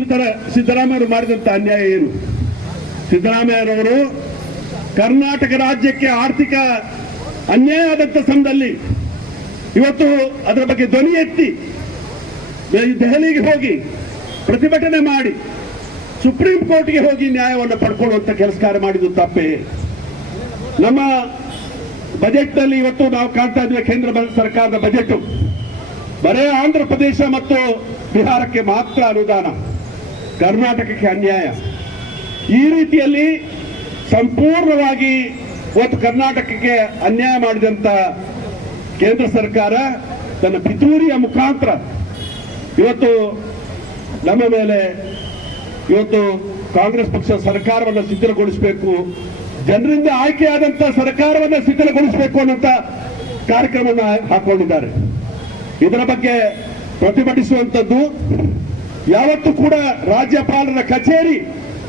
ಸಿದ್ದರ, ಸಿದ್ದರಾಮಯ್ಯರು ಮಾಡಿದಂತ ಅನ್ಯಾಯ ಏನು? ಸಿದ್ದರಾಮಯ್ಯರವರು ಕರ್ನಾಟಕ ರಾಜ್ಯಕ್ಕೆ ಆರ್ಥಿಕ ಅನ್ಯಾಯ ಆದಂತ ಸಮಯದಲ್ಲಿ ಇವತ್ತು ಅದರ ಬಗ್ಗೆ ಧ್ವನಿ ಎತ್ತಿ, ದೆಹಲಿಗೆ ಹೋಗಿ ಪ್ರತಿಭಟನೆ ಮಾಡಿ, ಸುಪ್ರೀಂ ಕೋರ್ಟ್ಗೆ ಹೋಗಿ ನ್ಯಾಯವನ್ನು ಪಡ್ಕೊಳ್ಳುವಂತ ಕೆಲಸ ಕಾರ್ಯ ಮಾಡಿದ್ದು ತಪ್ಪೇ. ನಮ್ಮ ಬಜೆಟ್ನಲ್ಲಿ ಇವತ್ತು ನಾವು ಕಾಣ್ತಾ ಇದ್ದೇವೆ ಕೇಂದ್ರ ಸರ್ಕಾರದ ಬಜೆಟ್. ಬರೇ ಆಂಧ್ರ ಪ್ರದೇಶ ಮತ್ತು ಬಿಹಾರಕ್ಕೆ ಮಾತ್ರ ಅನುದಾನ. ಕರ್ನಾಟಕಕ್ಕೆ ಅನ್ಯಾಯ. ಈ ರೀತಿಯಲ್ಲಿ ಸಂಪೂರ್ಣವಾಗಿ ಇವತ್ತು ಕರ್ನಾಟಕಕ್ಕೆ ಅನ್ಯಾಯ ಮಾಡಿದಂತ ಕೇಂದ್ರ ಸರ್ಕಾರ ತನ್ನ ಪಿತೂರಿಯ ಮುಖಾಂತರ ಇವತ್ತು ನಮ್ಮ ಮೇಲೆ ಇವತ್ತು ಕಾಂಗ್ರೆಸ್ ಪಕ್ಷ ಸರ್ಕಾರವನ್ನು ಶಿಥಿಲಗೊಳಿಸಬೇಕು, ಜನರಿಂದ ಆಯ್ಕೆಯಾದಂತ ಸರ್ಕಾರವನ್ನು ಶಿಥಿಲಗೊಳಿಸಬೇಕು ಅನ್ನೋಂಥ ಕಾರ್ಯಕ್ರಮವನ್ನು ಹಾಕೊಂಡಿದ್ದಾರೆ. ಇದರ ಬಗ್ಗೆ ಪ್ರತಿಭಟಿಸುವಂತದ್ದು ಯಾವತ್ತೂ ಕೂಡ ರಾಜ್ಯಪಾಲರ ಕಚೇರಿ,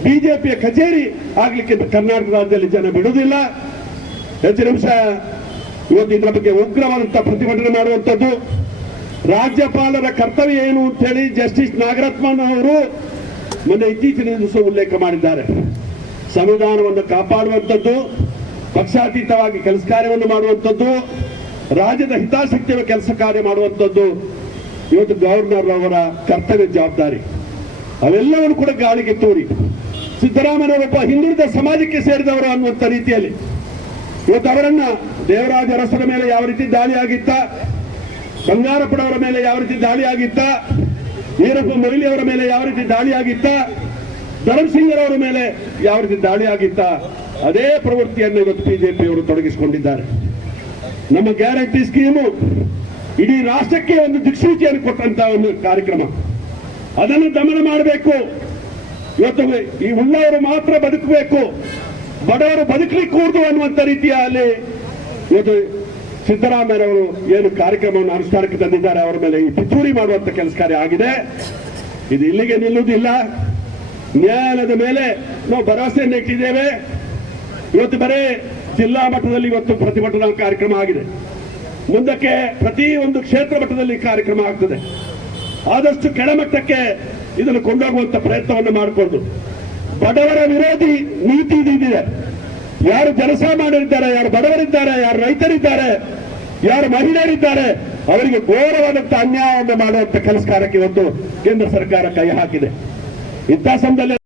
ಬಿಜೆಪಿಯ ಕಚೇರಿ ಆಗ್ಲಿಕ್ಕೆ ಕರ್ನಾಟಕ ರಾಜ್ಯದಲ್ಲಿ ಜನ ಬಿಡುವುದಿಲ್ಲ. ಹೆಚ್ಚು ನಿಮಿಷ ಇವತ್ತು ಇದರ ಬಗ್ಗೆ ಉಗ್ರವಾದಂತ ಪ್ರತಿಭಟನೆ ಮಾಡುವಂಥದ್ದು. ರಾಜ್ಯಪಾಲರ ಕರ್ತವ್ಯ ಏನು ಅಂತ ಹೇಳಿ ಜಸ್ಟಿಸ್ ನಾಗರತ್ಮನ್ ಅವರು ಮೊನ್ನೆ ಇತ್ತೀಚಿನ ದಿವಸ ಉಲ್ಲೇಖ ಮಾಡಿದ್ದಾರೆ. ಸಂವಿಧಾನವನ್ನು ಕಾಪಾಡುವಂಥದ್ದು, ಪಕ್ಷಾತೀತವಾಗಿ ಕೆಲಸ ಕಾರ್ಯವನ್ನು ಮಾಡುವಂಥದ್ದು, ರಾಜ್ಯದ ಹಿತಾಸಕ್ತಿಯ ಕೆಲಸ ಕಾರ್ಯ ಮಾಡುವಂಥದ್ದು. ಇವತ್ತು ಗವರ್ನರ್ ಅವರ ಕರ್ತವ್ಯ ಜವಾಬ್ದಾರಿ. ಅವೆಲ್ಲವನ್ನು ಕೂಡ ಗಾಳಿಗೆ ತೋರಿ. ಸಿದ್ದರಾಮಯ್ಯನವರೊಬ್ಬ ಹಿಂದುಳಿದ ಸಮಾಜಕ್ಕೆ ಸೇರಿದವರು ಅನ್ನುವಂಥ ರೀತಿಯಲ್ಲಿ. ಇವತ್ತು ಅವರನ್ನ ದೇವರಾಜ ಅರಸರ ಮೇಲೆ ಯಾವ ರೀತಿ ದಾಳಿ ಆಗಿತ್ತ, ಬಂಗಾರಪ್ಪನವರ ಮೇಲೆ ಯಾವ ರೀತಿ ದಾಳಿ ಆಗಿತ್ತ, ವೀರಪ್ಪ ಮೊಯ್ಲಿ ಅವರ ಮೇಲೆ ಯಾವ ರೀತಿ ದಾಳಿ ಆಗಿತ್ತ ಧರ್ಮಸಿಂಗರವರ ಮೇಲೆ ಯಾವ ರೀತಿ ದಾಳಿ ಆಗಿತ್ತ, ಅದೇ ಪ್ರವೃತ್ತಿಯನ್ನು ಇವತ್ತು ಬಿಜೆಪಿಯವರು ತೊಡಗಿಸಿಕೊಂಡಿದ್ದಾರೆ. ನಮ್ಮ ಗ್ಯಾರಂಟಿ ಸ್ಕೀಮು ಇಡೀ ರಾಷ್ಟ್ರಕ್ಕೆ ಒಂದು ದಿಕ್ಸೂಚಿಯನ್ನು ಕೊಟ್ಟಂತ ಒಂದು ಕಾರ್ಯಕ್ರಮ. ಅದನ್ನು ದಮನ ಮಾಡಬೇಕು. ಇವತ್ತು ಈ ಉಳ್ಳವರು ಮಾತ್ರ ಬದುಕಬೇಕು. ಬಡವರು ಬದುಕಲಿ ಕೂರ್ದು ಅನ್ನುವಂತ ರೀತಿಯಲ್ಲಿ ಇವತ್ತು ಸಿದ್ದರಾಮಯ್ಯನವರು ಏನು ಕಾರ್ಯಕ್ರಮವನ್ನು ಅನುಷ್ಠಾನಕ್ಕೆ ತಂದಿದ್ದಾರೆ, ಅವರ ಮೇಲೆ ಈ ಪಿತೂರಿ ಮಾಡುವಂತ ಕೆಲಸ ಕಾರ್ಯ ಆಗಿದೆ. ಇದು ಇಲ್ಲಿಗೆ ನಿಲ್ಲುವುದಿಲ್ಲ. ನ್ಯಾಯಾಲಯದ ಮೇಲೆ ನಾವು ಭರವಸೆಯನ್ನು ಇಟ್ಟಿದ್ದೇವೆ. ಇವತ್ತು ಬರೇ ಜಿಲ್ಲಾ ಮಟ್ಟದಲ್ಲಿ ಇವತ್ತು ಪ್ರತಿಭಟನಾ ಕಾರ್ಯಕ್ರಮ ಆಗಿದೆ. ಮುಂದಕ್ಕೆ ಪ್ರತಿ ಒಂದು ಕ್ಷೇತ್ರ ಮಟ್ಟದಲ್ಲಿ ಕಾರ್ಯಕ್ರಮ ಆಗ್ತದೆ. ಆದಷ್ಟು ಕೆಳಮಟ್ಟಕ್ಕೆ ಇದನ್ನು ಕೊಂಡೋಗುವಂತ ಪ್ರಯತ್ನವನ್ನು ಮಾಡಿಕೊಂಡು. ಬಡವರ ವಿರೋಧಿ ನೀತಿ ಇದಿದೆ ಯಾರು ಜನಸಾಮಾನ್ಯರಿದ್ದಾರೆ, ಯಾರು ಬಡವರಿದ್ದಾರೆ, ಯಾರು ರೈತರಿದ್ದಾರೆ, ಯಾರು ಮಹಿಳೆಯರಿದ್ದಾರೆ, ಅವರಿಗೆ ಘೋರವಾದಂತಹ ಅನ್ಯಾಯವನ್ನು ಮಾಡುವಂತ ಕೆಲಸ ಕಾರ್ಯಕ್ಕೆ ಒಂದು ಕೇಂದ್ರ ಸರ್ಕಾರ ಕೈ ಹಾಕಿದೆ. ಇಂಥ ಸಮಯದಲ್ಲಿ